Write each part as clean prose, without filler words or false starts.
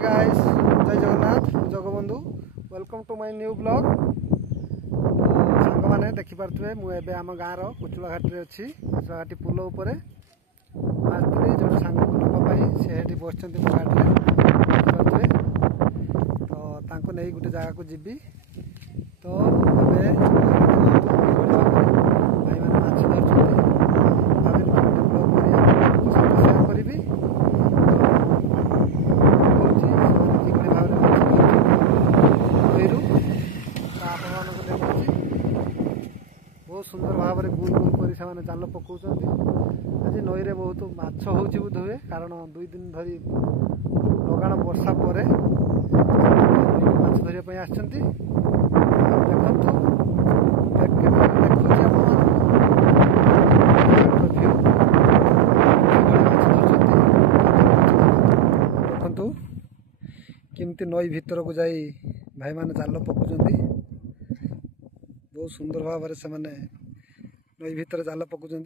Guys जय Jagannath Jagabandhu welcome to my new blog. Song मैंने देखिपे मुझे आम गाँव कुचुला घाटी अच्छी कुचुला घाटी पुल उपर आसती जो सांग को नापी से बस गाड़ी देखिपे तो नहीं गोटे जगह को जीवी तो भाई मैंने माछ धर करी बहुत सुंदर भाव में गुल गुल कर जाल पकाउं आज नई में बहुत माछ होची बोध हुए कारण 2 दिन धरी लगाण वर्षा पर माछ धरने आसछंती। देखंतु देखंतु केमती नई भीतर को जाई भाई माने जाल पकाउं बहुत सुंदर भाव से नई भीतर जाल पकाउं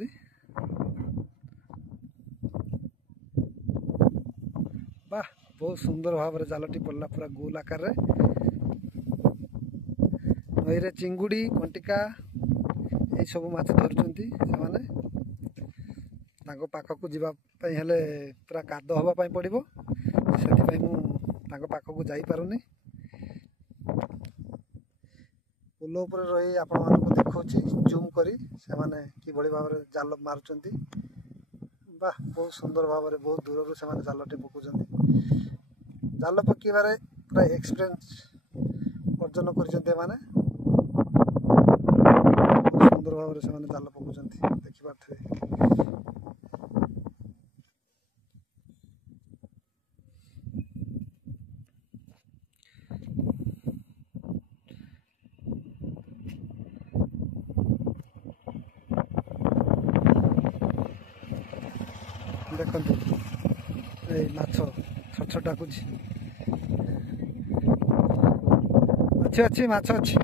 वाह बहुत सुंदर भाव में जालटी पड़ला पूरा गोल आकार नई रे चिंगुड़ी कंटिका ये सब माछ धरुचंती से पाखक जावाई हेले पूरा काद हवाई पड़ो से पाखक जाई पारुनी पुल उपर रही आपण देखा जूम करी से कि भाव में जाल मारुंट वाह बहुत सुंदर भाव में बहुत दूर से जालटी पकाउं जाल पकड़ पूरा एक्सपीरियंस अर्जन कर सुंदर भाव में जाल पकाउं देखिपे देखते माछ छछ डाकुची अच्छी अच्छी माछ अच्छी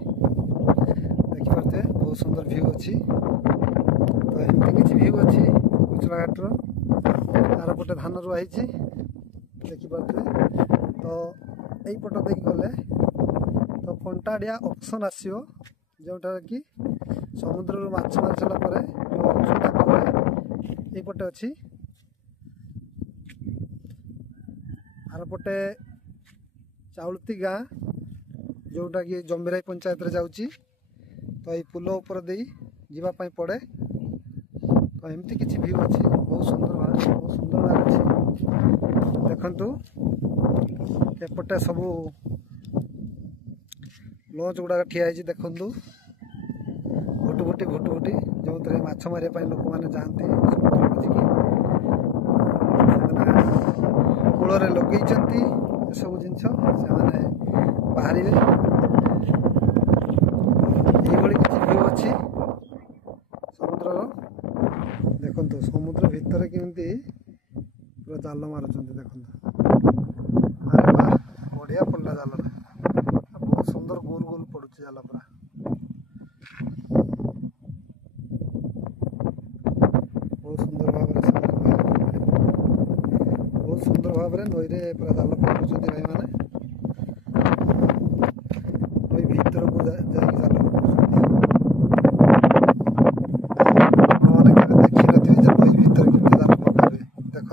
देखिपे बहुत सुंदर व्यू अच्छी तो एमती किसी व्यू अच्छी कुचला घाटर तार पटे धान रुआई देखिपे तो यही पट देख गले तो कंटाड़िया ऑप्शन आसो जोटा कि समुद्र माछ मारी सारापर जो ऑप्शन हुए ये पटे अच्छी आरपटे चाउलती गाँ जोटा कि जम्बिराई पंचायत रे जाउची तो ये पुल उपर दे जीवाई पड़े तो एमती किसी व्यू अच्छी बहुत सुंदर अच्छी देखंतु एपटे सबू लंच गुड़ाक ठिया देखंतु घुटुघुटी जो माछ मारे लोक मैंने जाती कूल लगे सब जिनस से बाहर ये किसी व्यू अच्छी समुद्र देखो समुद्र भितर केमती पूरा जाल मारुंट देखो अरे वाह बढ़िया पड़ा जाल बहुत सुंदर गोल गोल पड़ू जाल पूरा बहुत सुंदर भाव में नई रे पूरा जाल पकाउं भाई मैंने नई भीतर को जाल देखी नई भीतर के जाल पकावे देख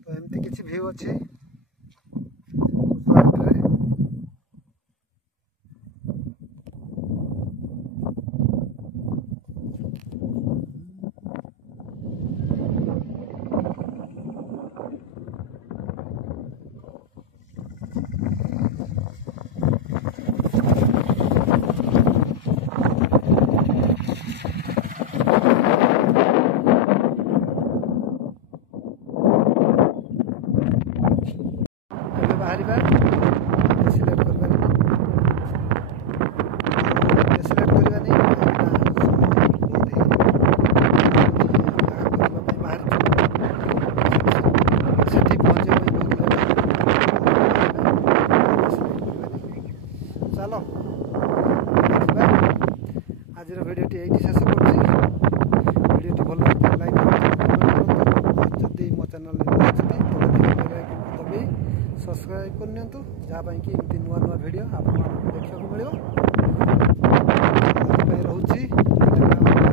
तो एमती किसी व्यू अच्छी ଚାଲ ଯିବା। ଆଜିର ଭିଡ଼ିଓଟି ଏଇଠି ଶେଷ କରୁଛି। ଭିଡ଼ିଓଟି ଭଲ ଲାଗିଲେ ଲାଇକ୍ କରନ୍ତୁ, କମେଣ୍ଟ କରନ୍ତୁ। ଆଉ ଯଦି ମୋ ଚ୍ୟାନେଲରେ ଅଛନ୍ତି ତେବେ ଦବାଇ ସବସ୍କ୍ରାଇବ୍ କରିନିଅନ୍ତୁ, ଯାହା ପାଇଁ କି ଏମିତି ନୂଆ ନୂଆ ଭିଡ଼ିଓ ଆପଣମାନଙ୍କୁ ଦେଖିବାକୁ ମିଳିବ। ଆଜି ପାଇଁ ରହୁଛି।